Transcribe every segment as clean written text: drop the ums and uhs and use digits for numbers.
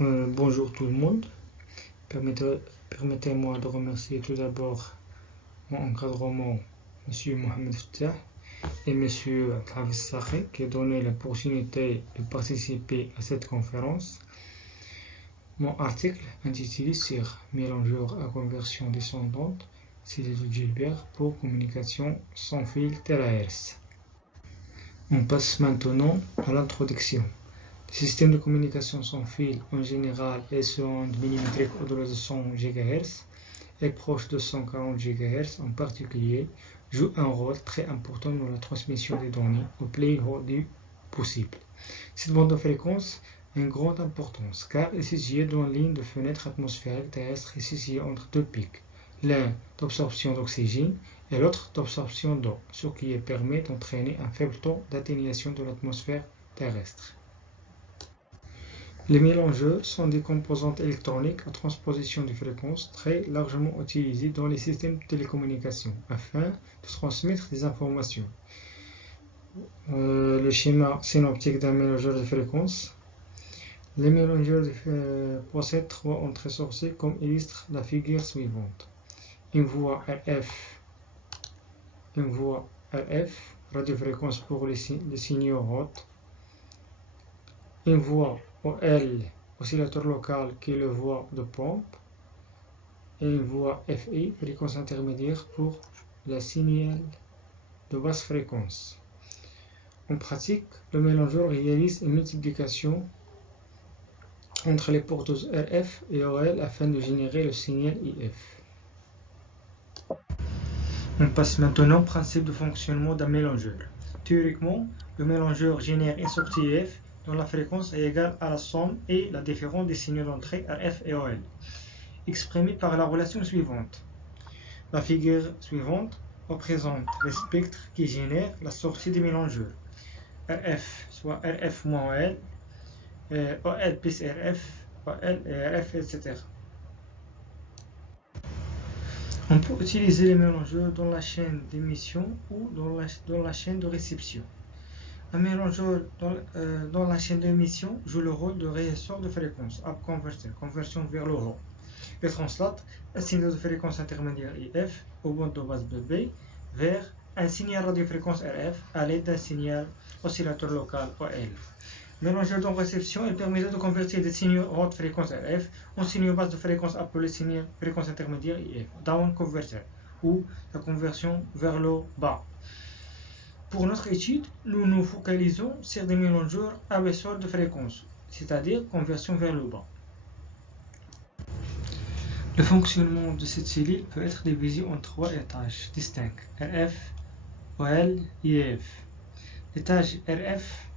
Bonjour tout le monde. Permettez-moi de remercier tout d'abord mon encadrement, M. Mohamed Fattah et M. Travis Sakhi, qui ont donné l'opportunité de participer à cette conférence. Mon article intitulé sur mélangeur à conversion descendante, celui de Gilbert pour communication sans fil TeraHertz. On passe maintenant à l'introduction. Le système de communication sans fil en général est sur ondes millimétriques au-delà de 100 GHz et proche de 140 GHz en particulier joue un rôle très important dans la transmission des données au plus haut du possible. Cette bande de fréquence a une grande importance car elle est située dans une ligne de fenêtre atmosphérique terrestre située entre deux pics, l'un d'absorption d'oxygène et l'autre d'absorption d'eau, ce qui permet d'entraîner un faible taux d'atténuation de l'atmosphère terrestre. Les mélangeurs sont des composantes électroniques à transposition de fréquences très largement utilisées dans les systèmes de télécommunications afin de transmettre des informations. Le schéma synoptique d'un mélangeur de fréquences. Les mélangeurs possèdent trois entrées sorties comme illustre la figure suivante. Une voie RF, radiofréquence pour les signaux hautes. Une voie OL, oscillateur local qui est le voie de pompe, et une voie FI, fréquence intermédiaire pour la signal de basse fréquence. En pratique, le mélangeur réalise une multiplication entre les porteuses RF et OL afin de générer le signal IF. On passe maintenant au principe de fonctionnement d'un mélangeur. Théoriquement, le mélangeur génère une sortie IF dont la fréquence est égale à la somme et la différence des signaux d'entrée RF et OL, exprimée par la relation suivante. La figure suivante représente les spectres qui génèrent la sortie du mélangeur. RF, soit RF moins OL, OL plus RF, OL et RF, etc. On peut utiliser les mélangeurs dans la chaîne d'émission ou dans la chaîne de réception. Un mélangeur dans la chaîne d'émission joue le rôle de régisseur de fréquence, up converter, conversion vers le haut. Il translate un signal de fréquence intermédiaire IF au bande de base BB vers un signal radiofréquence RF à l'aide d'un signal oscillateur local OL. Mélangeur dans réception, il permet de convertir des signaux haute fréquence RF en signaux basse de fréquence appelés signaux fréquence intermédiaire IF, down converter, ou la conversion vers le bas. Pour notre étude, nous nous focalisons sur des mélangeurs abaisseurs de fréquence, c'est-à-dire conversion vers le bas. Le fonctionnement de cette cellule peut être divisé en trois étages distincts, RF, OL et IF. L'étage RF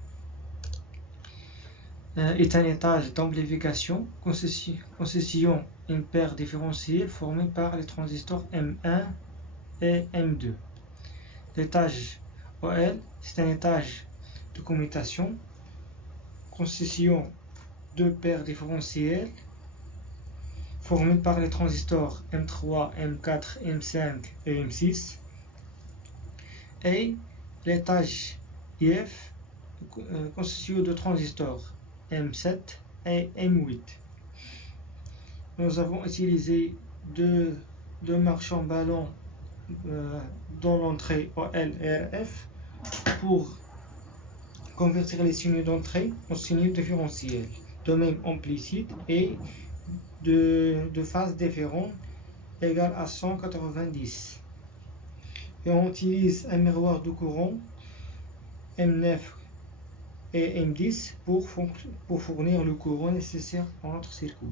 est un étage d'amplification consistant une paire différentielle formée par les transistors M1 et M2. L'étage OL, c'est un étage de commutation consistant deux paires différentielles formées par les transistors M3, M4, M5 et M6. Et l'étage IF consistant de transistors M7 et M8. Nous avons utilisé deux marchands ballons dans l'entrée OL et RF pour convertir les signaux d'entrée en signaux différentiels de même amplitude et de phase différentes égale à 190. Et on utilise un miroir de courant M9 et M10 pour fournir le courant nécessaire à notre circuit.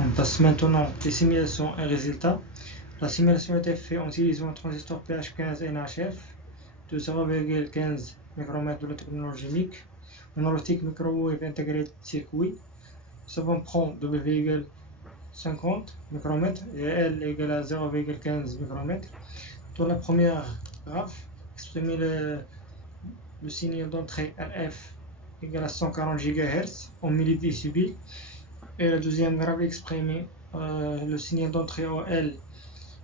On passe maintenant les simulations et résultats. La simulation a été faite en utilisant un transistor PH15 NHF de 0,15 micromètres de la technologie MIC, un optique microwave intégré de circuit. Nous avons pris 2,50 micromètres et L égale à 0,15 micromètres. Dans la première graphe, exprimer le signal d'entrée RF égale à 140 GHz en millidécibels. Et la deuxième graphe exprimer le signal d'entrée OL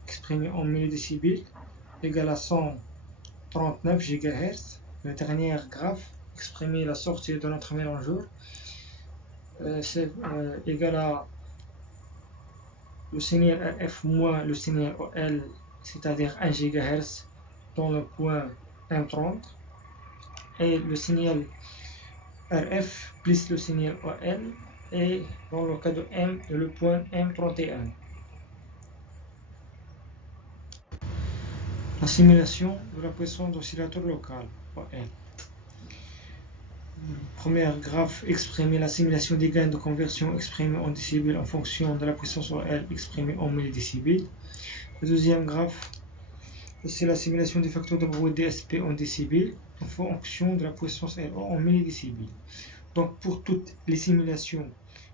exprimé en millidécibels égal à 100 139 GHz. Le dernier graphe exprimer la sortie de notre mélangeur. C'est égal à le signal RF moins le signal OL, c'est-à-dire 1 GHz dans le point M30, et le signal RF plus le signal OL, et dans le cas de M, le point M31. La simulation de la puissance d'oscillateur local, OL. Premier graphe exprimer la simulation des gains de conversion exprimés en décibels en fonction de la puissance OL exprimée en millidécibels. Le deuxième graphe, c'est la simulation des facteurs de bruit DSP en décibels en fonction de la puissance LO en millidécibels. Donc pour toutes les simulations,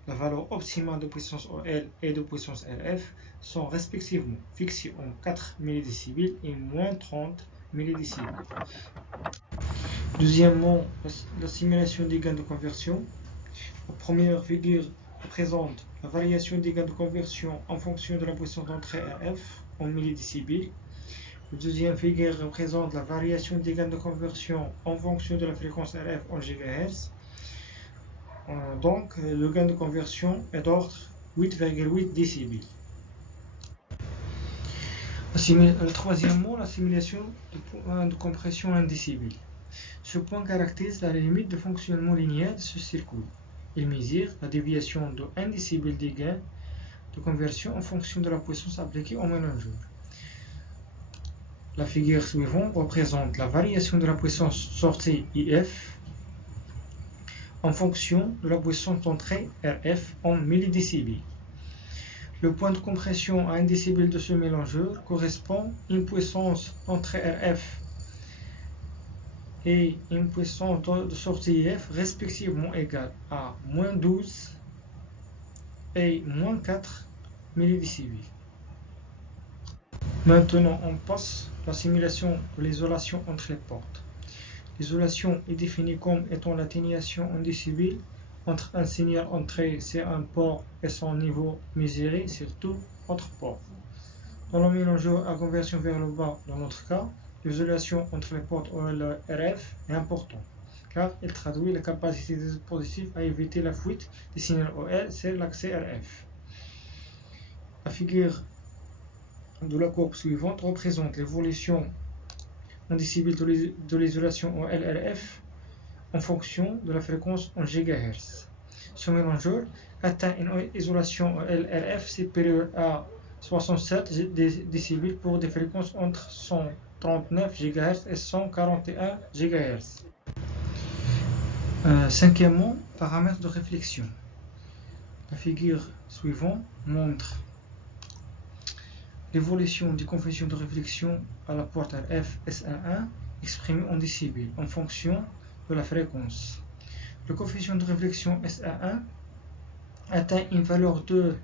la valeur optimale de puissance OL et de puissance RF sont respectivement fixées en 4 millidécibels et moins 30 millidécibels. Deuxièmement, la simulation des gains de conversion. La première figure représente la variation des gains de conversion en fonction de la puissance d'entrée RF en millidécibels. La deuxième figure représente la variation des gains de conversion en fonction de la fréquence RF en GHz. Donc, le gain de conversion est d'ordre 8,8 décibels. Troisièmement, la simulation du point de compression 1 décibel. Ce point caractérise la limite de fonctionnement linéaire de ce circuit. Il mesure la déviation de 1 décibel des gains de conversion en fonction de la puissance appliquée au mélangeur. La figure suivante représente la variation de la puissance sortie IF en fonction de la puissance d'entrée RF en millidécibels. Le point de compression à 1 décibel de ce mélangeur correspond à une puissance d'entrée RF et une puissance de sortie IF respectivement égale à moins 12 et moins 4 millidécibels. Maintenant, on passe à la simulation de l'isolation entre les portes. L'isolation est définie comme étant l'atténuation en décibels entre un signal entré sur un port et son niveau mesuré sur tout autre port. Dans le mélangeur à conversion vers le bas, dans notre cas, l'isolation entre les portes OL et RF est importante, car il traduit la capacité des dispositifs à éviter la fuite des signaux OL sur l'accès RF. La figure de la courbe suivante représente l'évolution en décibels de l'isolation OL-RF en fonction de la fréquence en GHz. Ce mélangeur atteint une isolation OL-RF supérieure à 67 décibels pour des fréquences entre 139 GHz et 141 GHz. Cinquièmement, paramètres de réflexion. La figure suivante montre l'évolution du coefficient de réflexion à la porte RF S11 exprimé en décibels en fonction de la fréquence. Le coefficient de réflexion S11 atteint une valeur de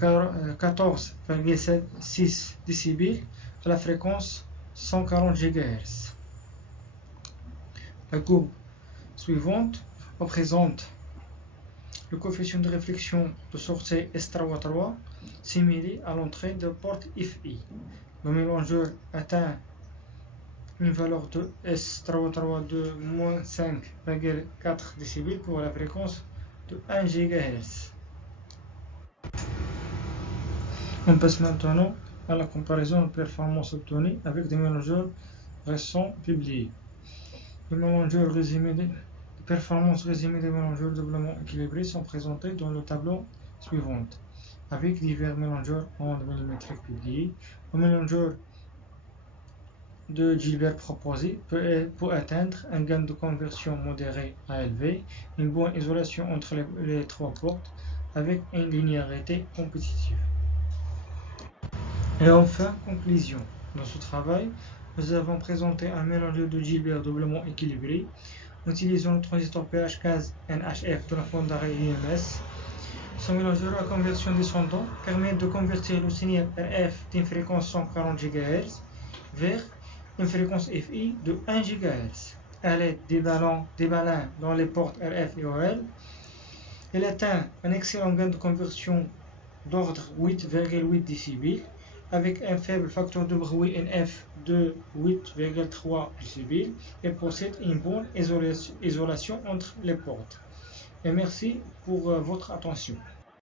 14,6 décibels à la fréquence 140 GHz. La courbe suivante représente le coefficient de réflexion de sortie S33 similé à l'entrée de porte FI. Le mélangeur atteint une valeur de S33 de moins 5,4 décibels pour la fréquence de 1 GHz. On passe maintenant à la comparaison de performance obtenue avec des mélangeurs récents publiés. Les mélangeurs résumés de performance résumées des mélangeurs doublement équilibrés sont présentés dans le tableau suivant. Avec divers mélangeurs ondes millimétriques publiés, le mélangeur de Gilbert proposé peut atteindre un gain de conversion modéré à élevé, une bonne isolation entre les trois portes avec une linéarité compétitive. Et enfin, conclusion. Dans ce travail, nous avons présenté un mélangeur de Gilbert doublement équilibré utilisant le transistor PH15 NHF de la forme d'arrêt IMS. Ce mélangeur à conversion descendante permet de convertir le signal RF d'une fréquence 140 GHz vers une fréquence FI de 1 GHz. À l'aide des ballons dans les portes RF et OL, elle atteint un excellent gain de conversion d'ordre 8,8 décibels avec un faible facteur de bruit NF de 8,3 décibels et possède une bonne isolation entre les portes. Et merci pour votre attention.